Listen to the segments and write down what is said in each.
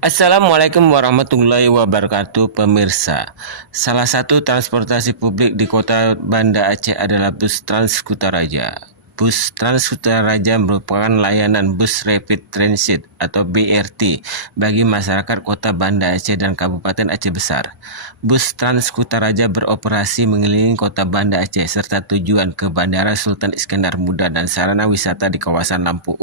Assalamualaikum warahmatullahi wabarakatuh, pemirsa. Salah satu transportasi publik di kota Banda Aceh adalah bus Trans Kutaraja. Bus Trans Kutaraja merupakan layanan bus rapid transit atau BRT bagi masyarakat kota Banda Aceh dan Kabupaten Aceh Besar. Bus Trans Kutaraja beroperasi mengelilingi kota Banda Aceh serta tujuan ke Bandara Sultan Iskandar Muda dan sarana wisata di kawasan Lampu.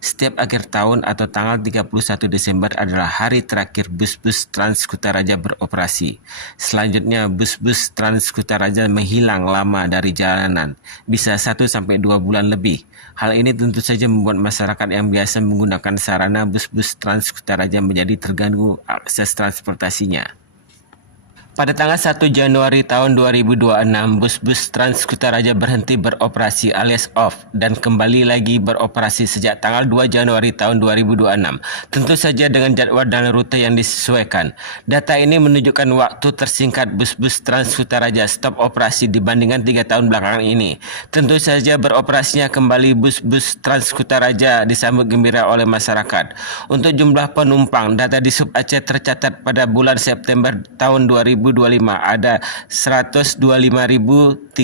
Setiap akhir tahun atau tanggal 31 Desember adalah hari terakhir bus-bus Trans Kutaraja beroperasi. Selanjutnya, bus-bus Trans Kutaraja menghilang lama dari jalanan, bisa 1 sampai 2 bulan lebih. Hal ini tentu saja membuat masyarakat yang biasa menggunakan sarana bus-bus Trans Kutaraja menjadi terganggu akses transportasinya. Pada tanggal 1 Januari tahun 2026, bus-bus Trans Kutaraja berhenti beroperasi alias off dan kembali lagi beroperasi sejak tanggal 2 Januari tahun 2026. Tentu saja dengan jadwal dan rute yang disesuaikan. Data ini menunjukkan waktu tersingkat bus-bus Trans Kutaraja stop operasi dibandingkan 3 tahun belakangan ini. Tentu saja beroperasinya kembali bus-bus Trans Kutaraja disambut gembira oleh masyarakat. Untuk jumlah penumpang, data di Sub Aceh tercatat pada bulan September tahun 2025 ada 125.390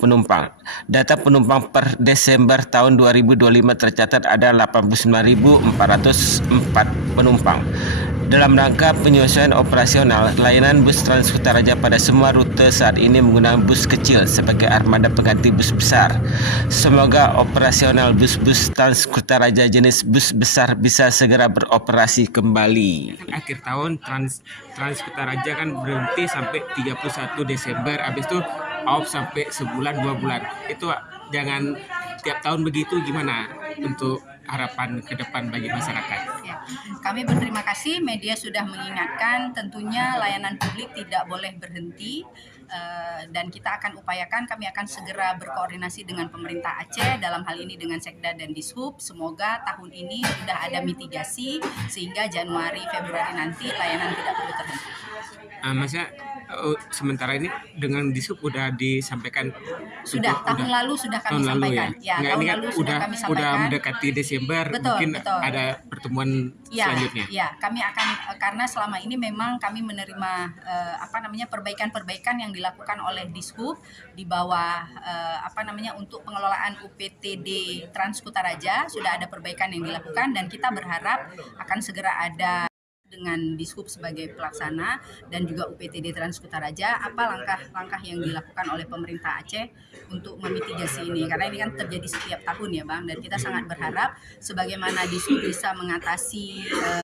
penumpang. Data penumpang per Desember tahun 2025 tercatat ada 89.404 penumpang. Dalam rangka penyesuaian operasional, layanan bus Trans Kutaraja pada semua rute saat ini menggunakan bus kecil sebagai armada pengganti bus besar. Semoga operasional bus-bus Trans Kutaraja jenis bus besar bisa segera beroperasi kembali. Akhir tahun Trans Kutaraja kan berhenti sampai 31 Desember, habis itu off sampai sebulan 2 bulan. Itu jangan tiap tahun begitu, gimana untuk harapan ke depan bagi masyarakat? Ya, kami berterima kasih media sudah mengingatkan, tentunya layanan publik tidak boleh berhenti, dan kita akan upayakan, kami akan segera berkoordinasi dengan pemerintah Aceh, dalam hal ini dengan Sekda dan Dishub. Semoga tahun ini sudah ada mitigasi sehingga Januari Februari nanti layanan tidak perlu terhenti. Maksudnya sementara ini dengan Dishub udah disampaikan? Tahun lalu sudah kami sampaikan. Ya, tahun ini kan lalu sudah kami sampaikan. Udah mendekati Desember, mungkin ada pertemuan selanjutnya. Ya, kami akan, karena selama ini memang kami menerima perbaikan-perbaikan yang dilakukan oleh Dishub di bawah untuk pengelolaan UPTD Trans Kutaraja, sudah ada perbaikan yang dilakukan dan kita berharap akan segera ada dengan Dishub sebagai pelaksana dan juga UPTD Trans Kutaraja, apa langkah-langkah yang dilakukan oleh pemerintah Aceh untuk memitigasi ini, karena ini kan terjadi setiap tahun ya Bang, dan kita sangat berharap sebagaimana Dishub bisa mengatasi